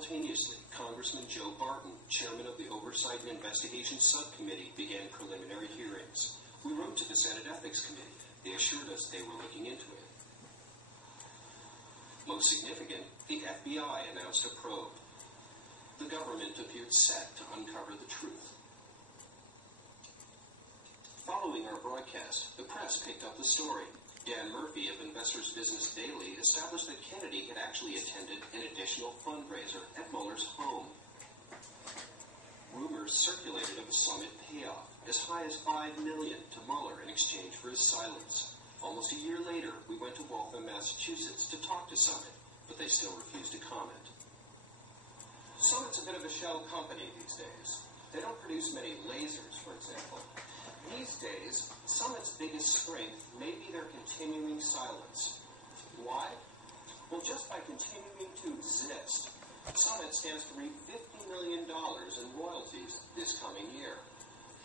Simultaneously, Congressman Joe Barton, chairman of the Oversight and Investigation Subcommittee, began preliminary hearings. We wrote to the Senate Ethics Committee. They assured us they were looking into it. Most significant, the FBI announced a probe. The government appeared set to uncover the truth. Following our broadcast, the press picked up the story. Dan Murphy of Investors Business Daily established that Kennedy had actually attended an additional fundraiser at Muller's home. Rumors circulated of a Summit payoff, as high as $5 million to Muller in exchange for his silence. Almost a year later, we went to Waltham, Massachusetts to talk to Summit, but they still refused to comment. Summit's a bit of a shell company these days. They don't produce many lasers, for example. These days, Summit's biggest strength may be their continuing silence. Why? Well, just by continuing to exist, Summit stands to reap $50 million in royalties this coming year.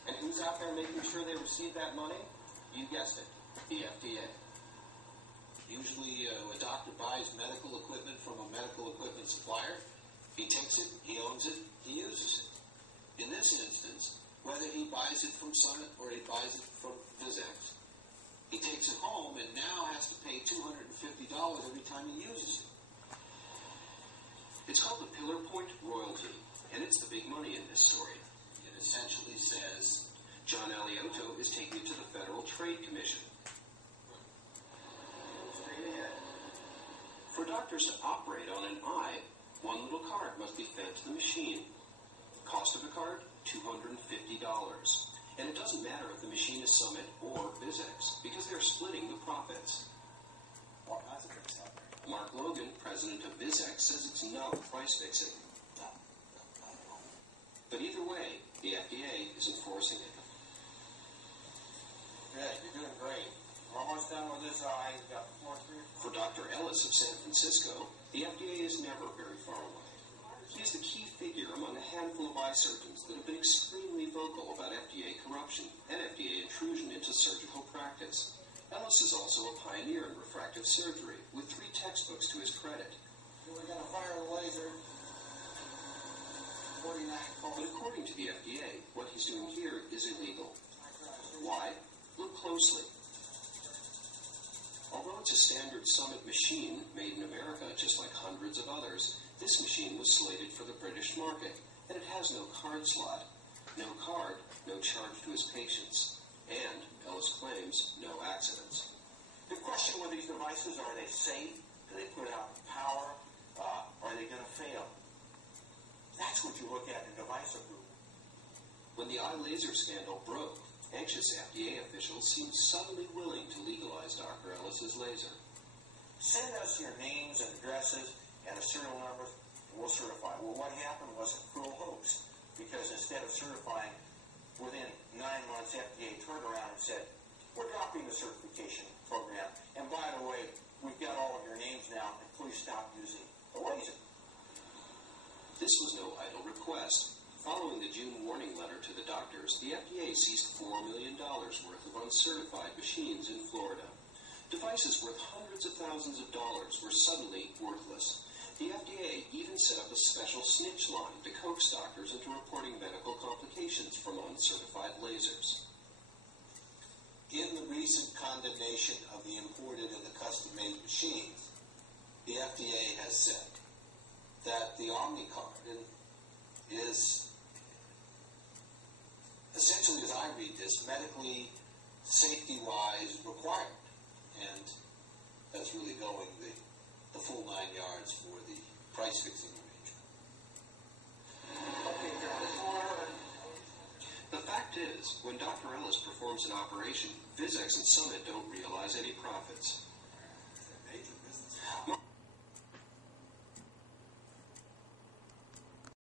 And who's out there making sure they receive that money? You guessed it, the FDA. Usually, a doctor buys medical equipment from a medical equipment supplier. He takes it, he owns it, he uses it. In this instance, whether he buys it from Summit or he buys it from Visex, he takes it home and now has to pay $250 every time he uses it. It's called the Pillar Point Royalty, and it's the big money in this story. It essentially says, John Aliotto is taking it to the Federal Trade Commission. Straight ahead. For doctors to operate on an eye, one little card must be fed to the machine. Cost of a card, $250. And it doesn't matter if the machine is Summit or Visex, because they're splitting the profits. well, that's a good summary. Mark Logan, president of Visex, says it's not price fixing. But either way, the FDA is enforcing it. Good, you're doing great. We're almost done with this eye. You've got 4, 3, 4. For Dr. Ellis of San Francisco, the FDA is never very far away. He is the key figure among a handful of eye surgeons that have been extremely vocal about FDA corruption and FDA intrusion into surgical practice. Ellis is also a pioneer in refractive surgery, with 3 textbooks to his credit. We're going to fire the laser. 49. But according to the FDA, what he's doing here is illegal. Why? Look closely. Although it's a standard Summit machine made in America, just like hundreds of others, this machine was slated for the British market, and it has no card slot. No card, no charge to his patients. And, Ellis claims, no accidents. The question with these devices, are they safe? Do they put out power? Are they going to fail? That's what you look at in device approval. When the eye laser scandal broke, anxious FDA officials seemed suddenly willing to legalize Dr. Ellis's laser. Send us your names and addresses and a serial number, and we'll certify. Well, what happened was a cruel hoax, because instead of certifying, within 9 months, FDA turned around and said, we're dropping the certification program, and by the way, we've got all of your names now, and please stop using the laser. This was no idle request. Following the June warning letter to the doctors, the FDA seized $4 million worth of uncertified machines in Florida. Devices worth hundreds of thousands of dollars were suddenly worthless. The FDA even set up a special snitch line to coax doctors into reporting medical complications from uncertified lasers. In the recent condemnation of the imported and the custom-made machines, the FDA has said that the OmniCard is essentially, as I read this, medically, safety-wise required. And that's really going the full 9 yards for the price-fixing arrangement. Okay, The fact is, when Dr. Ellis performs an operation, Visex and Summit don't realize any profits.